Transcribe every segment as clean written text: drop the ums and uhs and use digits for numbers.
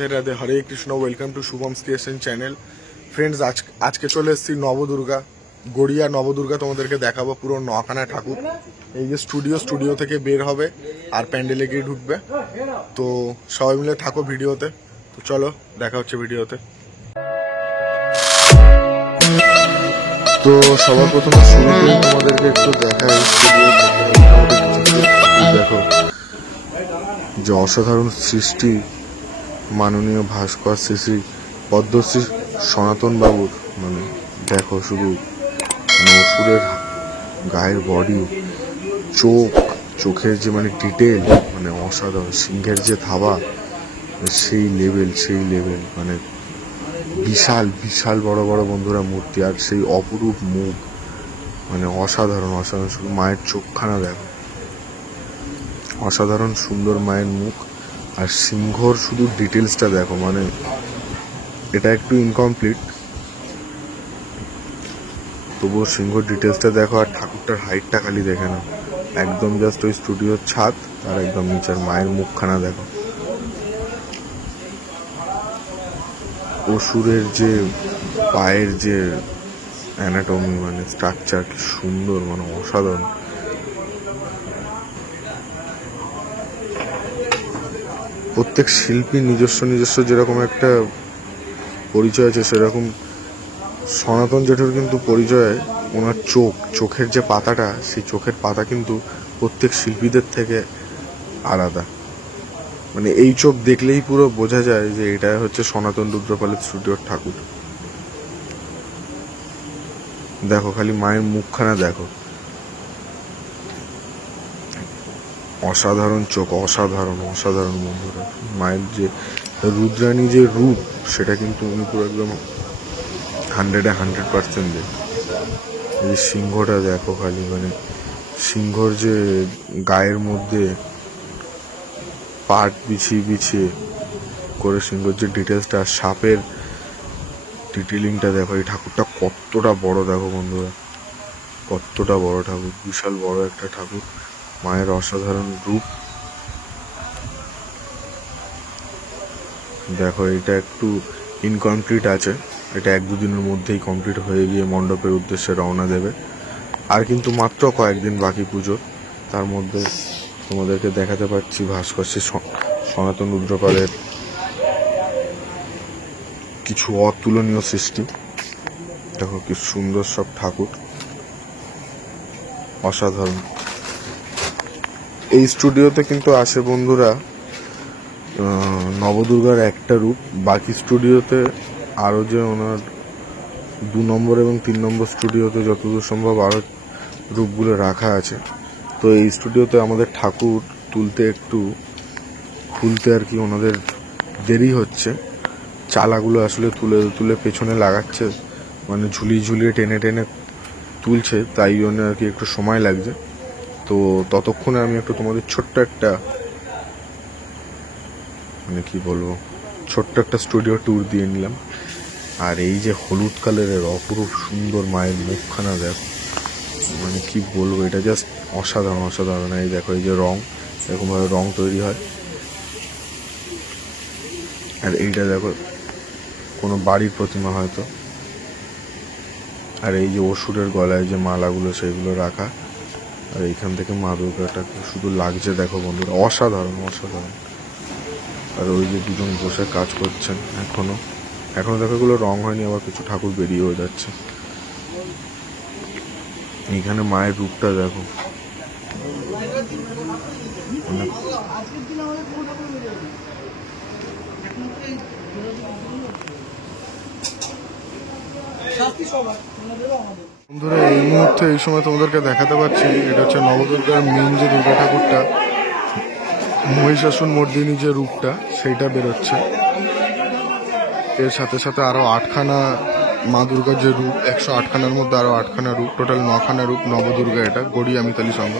Radhe Radhe, Hare Krishna. Welcome to Shubhams creation channel. Friends, আজকে চলে এসেছি নবদুর্গা, গড়িয়া নবদুর্গা তোমাদেরকে দেখাবো। পুরো 9খানা ঠাকুর। এই যে স্টুডিও থেকে বের হবে আর প্যান্ডেলে গিয়ে ঢুকবে। তো সবাই মিলে থাকো ভিডিওতে। তো চলো, দেখা হচ্ছে ভিডিওতে। তো সবার প্রথমে শুরুতেই তোমাদেরকে একটু দেখাই দেখো যে অসাধারণ সৃষ্টি মাননীয় ভাস্কর শ্রী শ্রী পদ্মশ্রী সনাতন বাবুর। মানে দেখো শুধু অসুরের গায়ের বডি, চোখের যে মানে ডিটেল, মানে অসাধারণ। সিংহের যে থাবা, সেই লেভেল মানে বিশাল বড় বড় বন্ধুরা মূর্তি, আর সেই অপরূপ মুখ, মানে অসাধারণ। শুধু মায়ের চোখখানা দেখো, অসাধারণ সুন্দর মায়ের মুখ। আর সিংহর শুধু ডিটেলসটা দেখো, মানে এটা একটু ইনকমপ্লিট, তবুও সিংহর ডিটেলসটা দেখো। আর ঠাকুরটার হাইটটা খালি দেখে না, একদম জাস্ট ওই স্টুডিওর ছাদ আর একদম নিচের মায়ের মুখখানা দেখো। অসুরের যে পায়ের যে অ্যানাটমি, মানে স্ট্রাকচার কি সুন্দর, মানে অসাধারণ। প্রত্যেক শিল্পীর নিজস্ব যেরকম একটা পরিচয় আছে, সেরকম সনাতন জেঠুর কিন্তু পরিচয় ওনার চোখের যে পাতাটা, সেই চোখের পাতা কিন্তু প্রত্যেক শিল্পীদের থেকে আলাদা। মানে এই চোখ দেখলেই পুরো বোঝা যায় যে এটা হচ্ছে সনাতন রুদ্রপালের স্টুডিওর ঠাকুর। দেখো খালি মায়ের মুখখানা দেখো, অসাধারণ চোখ, অসাধারণ বন্ধুরা। মায়ের যে রুদ্রাণী যে রূপ, সেটা কিন্তু উনি পুরো একদম 100% দেয়। এই সিংহটা দেখো খালি, মানে সিংহর যে গায়ের মধ্যে পাট বিছিয়ে করে সিংহর যে ডিটেলসটা, সাপের ডিটেলিংটা দেখো। এই ঠাকুরটা কতটা বড় দেখো বন্ধুরা, কতটা বড় ঠাকুর, বিশাল বড় একটা ঠাকুর। মায়ের অসাধারণ রূপ দেখো। এটা একটু ইনকমপ্লিট আছে, এটা 1-2 দিনের মধ্যেই কমপ্লিট হয়ে গিয়ে মণ্ডপের উদ্দেশ্যে রওনা দেবে। আর কিন্তু মাত্র কয়েকদিন বাকি পুজোর, তার মধ্যে তোমাদেরকে দেখাতে পারছি ভাস্কর শ্রী সনাতন রুদ্রপালের কিছু অতুলনীয় সৃষ্টি। দেখো কি সুন্দর সব ঠাকুর, অসাধারণ। এই স্টুডিওতে কিন্তু আসে বন্ধুরা নবদুর্গার একটা রূপ, বাকি স্টুডিওতে আরও যে ওনার 2 নম্বর এবং 3 নম্বর স্টুডিওতে যতদূর সম্ভব আরও রূপগুলো রাখা আছে। তো এই স্টুডিওতে আমাদের ঠাকুর খুলতে আর কি ওনাদের দেরি হচ্ছে। চালাগুলো আসলে তুলে পেছনে লাগাচ্ছে, মানে ঝুলিয়ে টেনে তুলছে, তাই জন্য আর কি একটু সময় লাগছে। তো ততক্ষণে আমি একটু তোমাদের ছোট্ট একটা স্টুডিও ট্যুর দিয়ে নিলাম। আর এই যে হলুদ কালারের অপরূপ সুন্দর মায়ের মুখখানা দেখো, মানে কি বলবো, এটা জাস্ট অসাধারণ। এই দেখো, এই যে রং, এরকমভাবে রং তৈরি হয়। আর এইটা দেখো কোনো বাড়ির প্রতিমা হয়তো। আর এই যে অসুরের গলায় যে মালাগুলো, সেইগুলো রাখা। আর এইখান থেকে মা দুর্গাটাকে শুধু লাগছে দেখো বন্ধুরা, অসাধারণ। আর ওই যে দুজন বসে কাজ করছেন, এখনো দেখো এগুলো রং হয়নি, আবার কিছু ঠাকুর বেরিয়েও যাচ্ছে। এইখানে মায়ের রূপটা দেখো, বন্ধুরা এই মুহূর্তে এই সময় তোমাদেরকে দেখাতে পাচ্ছি, এটা হচ্ছে নবদুর্গার মেন যে দুর্গা ঠাকুরটা, মহিষাসুর মর্দিনী যে রূপটা, সেইটা বেরোচ্ছে। এর সাথে আরো 8খানা মা দুর্গার যে রূপ, 108খানার মধ্যে আরো 8খানা রূপ, টোটাল 9খানা রূপ নবদুর্গা। এটা গড়িয়া মিতালি সংঘ।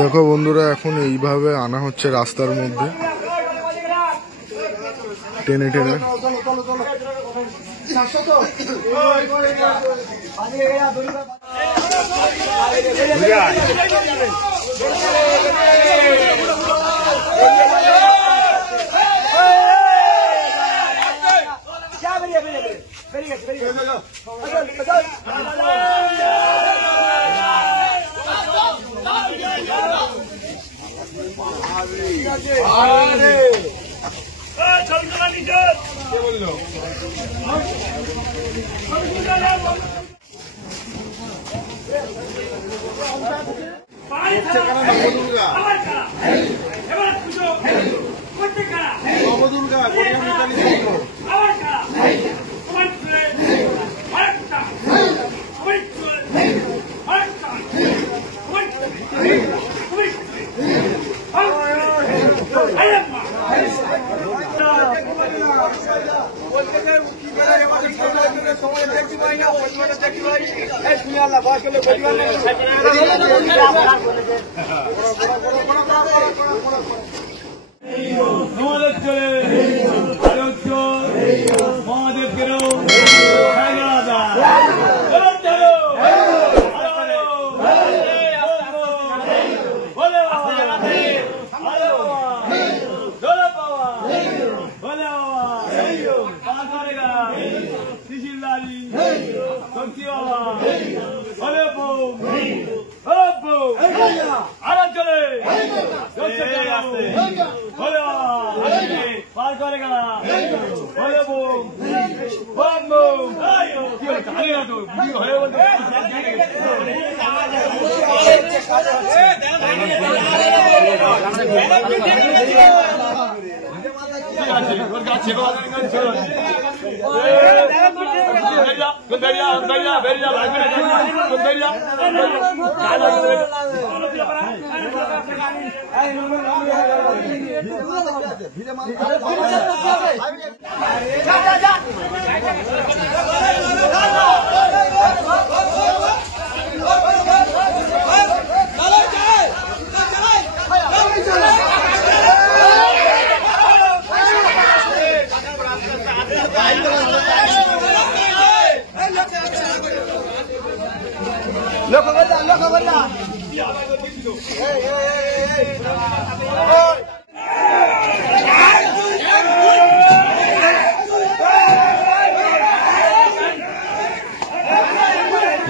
দেখো বন্ধুরা, এখন এইভাবে আনা হচ্ছে রাস্তার মধ্যে টেনে টেনে।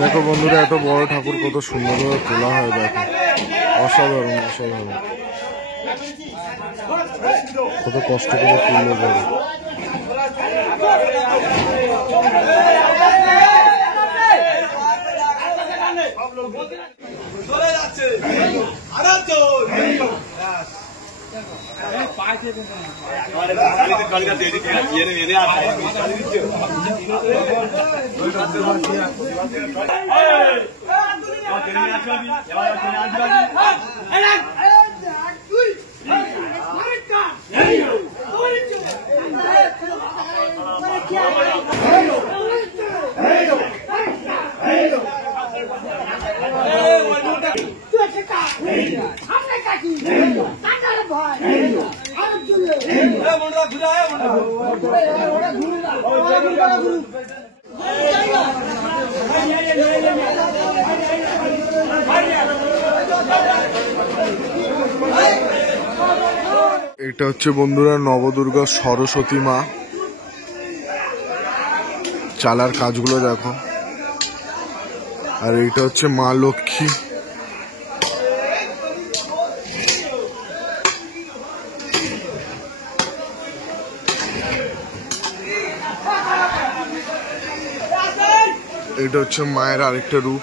দেখো বন্ধুরা, এত বড় ঠাকুর কত সুন্দরভাবে তোলা হয়, দেখো অসাধারণ অসাধারণ, কত কষ্ট করে তুললে যাবে। हमने এটা হচ্ছে বন্ধুরা নবদুর্গা সরস্বতী মা। চালার কাজগুলো দেখো। আর এইটা হচ্ছে মা লক্ষ্মী। এটা হচ্ছে মায়ের আরেকটা রূপ।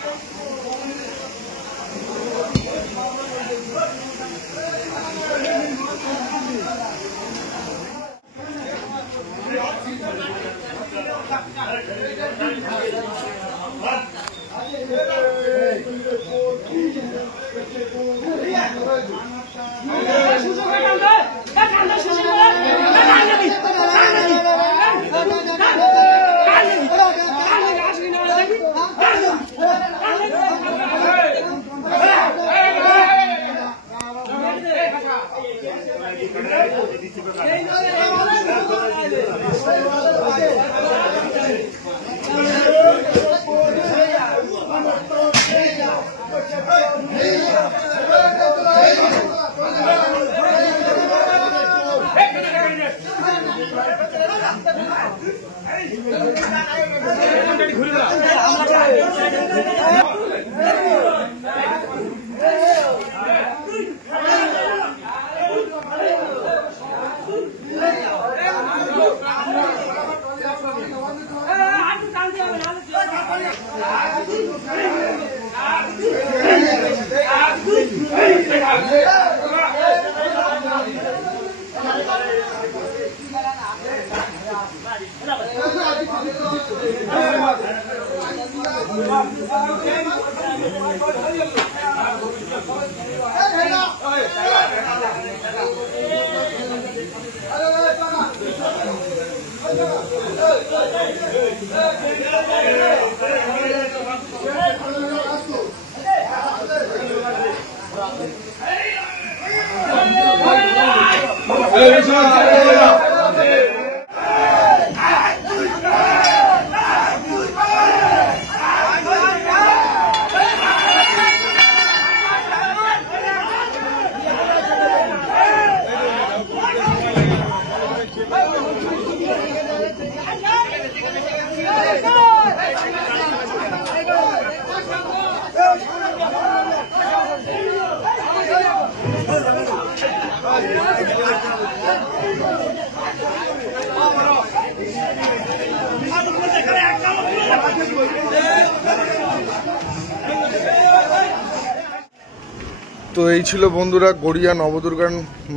তো এই ছিল বন্ধুরা গড়িয়া নবদুর্গার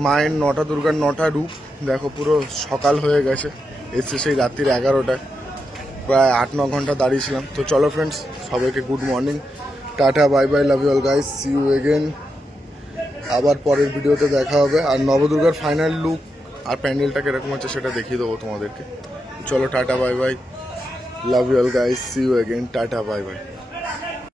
মায়ের দুর্গার 9টা রূপ। দেখো পুরো সকাল হয়ে গেছে, এসে সেই রাত্রির 11টায়, প্রায় 8-9 ঘন্টা দাঁড়িয়েছিলাম। তো চলো ফ্রেন্ডস, সবাইকে good morning, tata, bye bye, love you all guys, see you again. আবার পরের ভিডিওতে দেখা হবে। আর নবদুর্গার ফাইনাল লুক আর প্যান্ডেলটা কিরকম হচ্ছে সেটা দেখিয়ে দেবো তোমাদেরকে। চলো tata, bye bye, love you all guys, see you again, tata, bye by.